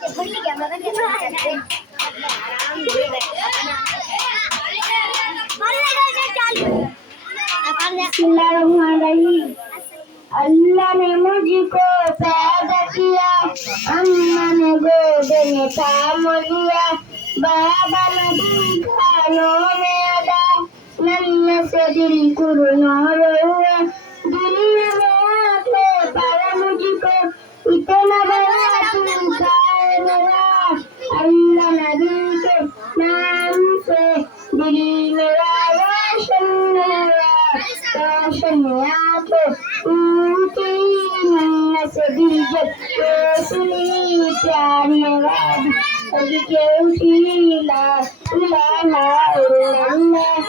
बिस्मिल्लाहिर्रहमानिर्रहीम। अल्लाह ने मुझको पैदा किया, अम्मा ने गोद में थाम लिया, बाबा ने देखा में अदा, नन्हे से दिल कुरनूर हुआ, दुनिया में आके पाया मुझको, इतना बड़ा तुमसाए मेरा, अल्लाह नबी के नाम से दिल मेरा रोशन हुआ, रोशन आंखें ऊँची नन्हे से दिल जब रोशनी प्यार मेरा अभी के उठी ला इलाहा इल्लल्लाह।